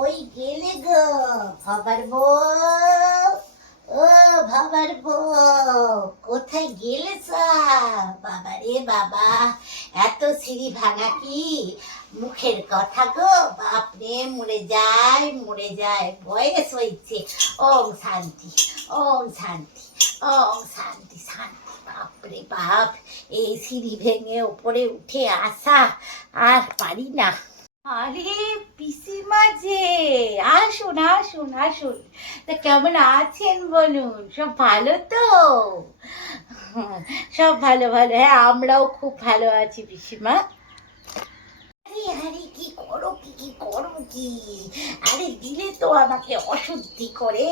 কই গেলে গো, ভাবার বউ, ও ভাবার বউ, কোথায় গেলে বাবা রে বাবা, এত সিঁড়ি ভাঙা কি? মুখের কথা গো বাপরে মরে যায় মরে যায়, বয়স হয়েছে ওম শান্তি ওম শান্তি ওম শান্তি শান্তি বাপরে বাপ, এই সিঁড়ি ভেঙে ওপরে উঠে আসা আর পারি না। আরে পিসিমা যে আসুন আসুন আসুন। তা কেমন আছেন বলুন? সব ভালো তো? সব ভালো ভালো। হ্যাঁ আমরাও খুব ভালো আছি পিসিমা। কি কি করো কি? আরে দিলে তো আমাকে অশুদ্ধি করে।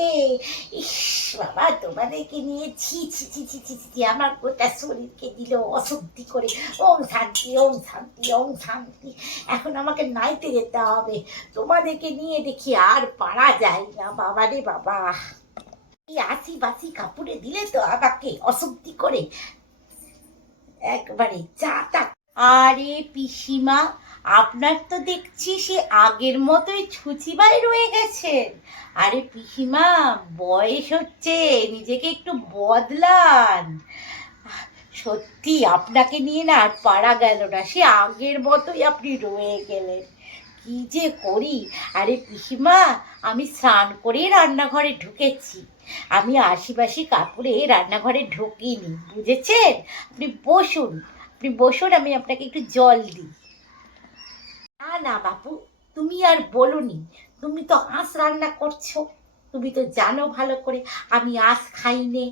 ইস বাবা, তোমাদেরকে নিয়ে ছি ছি ছি ছি ছি ছি, আমার গোটা শরীরকে দিল অশুদ্ধি করে। ওম শান্তি ওম শান্তি ওম শান্তি। এখন আমাকে নাইতে যেতে হবে। তোমাদেরকে নিয়ে দেখি আর পারা যায় না। বাবা রে বাবা। এই আশি বাসি কাপড়ে দিলে তো আমাকে অশুদ্ধি করে। একবারে চা তা। আরে পিসিমা আপনার তো দেখছি সে আগের মতোই ছুচিবাই রয়ে গেছেন। আরে পিসিমা, বয়স হচ্ছে, নিজেকে একটু বদলান। সত্যি, আপনাকে নিয়ে না আর পারা গেল না, সে আগের মতোই আপনি রয়ে গেলেন। কি যে করি? আরে পিসিমা, আমি স্নান করে রান্নাঘরে ঢুকেছি। আমি আশিবাসি কাপড়ে রান্নাঘরে ঢুকিনি, বুঝেছেন? আপনি বসুন আপনি বসুন, আমি আপনাকে একটু জল দিই। না না বাপু, তুমি আর বলনি। তুমি তো আঁশ রান্না করছ, তুমি তো জানো ভালো করে, আমি আঁশ খাই নে।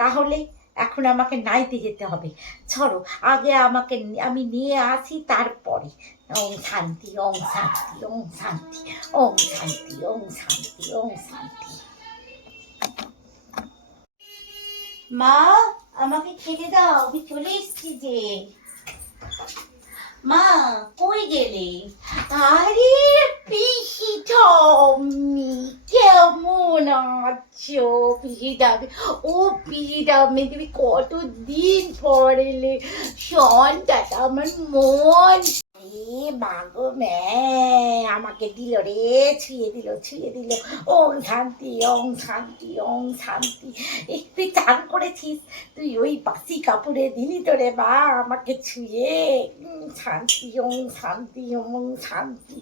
তাহলে এখন আমাকে নাইতে যেতে হবে। ছড়ো আগে আমাকে আমি নিয়ে আসি তারপরে। ওম শান্তি ওম শান্তি ওম শান্তি ওম শান্তি ওম শান্তি ওম শান্তি। মা, আমাকে খেতে দাও, আমি চলে এসেছি যে। মা, কই গেলে? আরে, পিসি টমি কেমন আছো? পিসি দামি ও পিসি দামি তুমি কতদিন পর এলে? সন্তাটা আমার মন মাগো, ম্যা, আমাকে দিল রে ছুঁয়ে দিল ছুঁয়ে দিল। ওং শান্তি ওং শান্তি ওং শান্তি। তুই চান করেছিস, তুই ওই বাসি কাপড়ে দিলি তো রে বা আমাকে ছুঁয়ে। শান্তি, ওং শান্তি ওং শান্তি।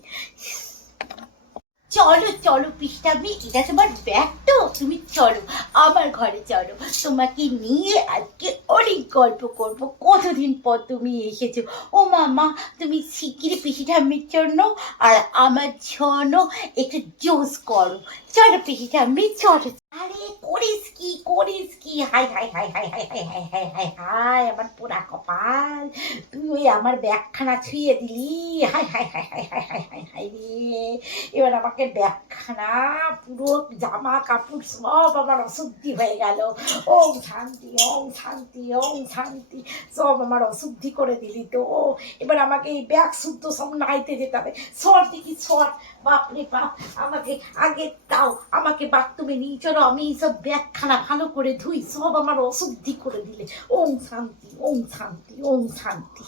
চলো চলো পৃষ্ঠামি এটা তোমার ব্যাগ তো, তুমি চলো, আমার ঘরে চলো। তোমাকে নিয়ে আজকে অনেক গল্প করব। কতদিন পর তুমি এসেছ? ও মামা, তুমি শিগগিরি পিসিঠাম্মির জন্য আর আমার জন্য একটু জোস করো। চলো পিসিঠাম্মি চলো আরে করিস কি করিস কি হাই হাই হাই হাই হাই হাই হাই হাই হাই হাই আমার পোড়া কপাল তুই আমার ব্যাগখানা ছুঁয়ে দিলি হাই হাই হাই হাই হাই হাই হাই হাই রে এবার আমাকে ব্যাগখানা পুরো জামা কাপড় সব আমার অশুদ্ধি হয়ে গেল ওম শান্তি ওম শান্তি ওম শান্তি সব আমার অশুদ্ধি করে দিলি তো এবার আমাকে এই ব্যাগ শুদ্ধ সব নাইতে যেতে হবে সর দেখি সর বাপরে বাপ আমাকে আগে দাও আমাকে বাথরুমে নিয়ে চলো আমি সব ব্যাগখানা ভালো করে ধুই, সব আমার অশুদ্ধি করে দিলে। ওম শান্তি ওম শান্তি ওম শান্তি।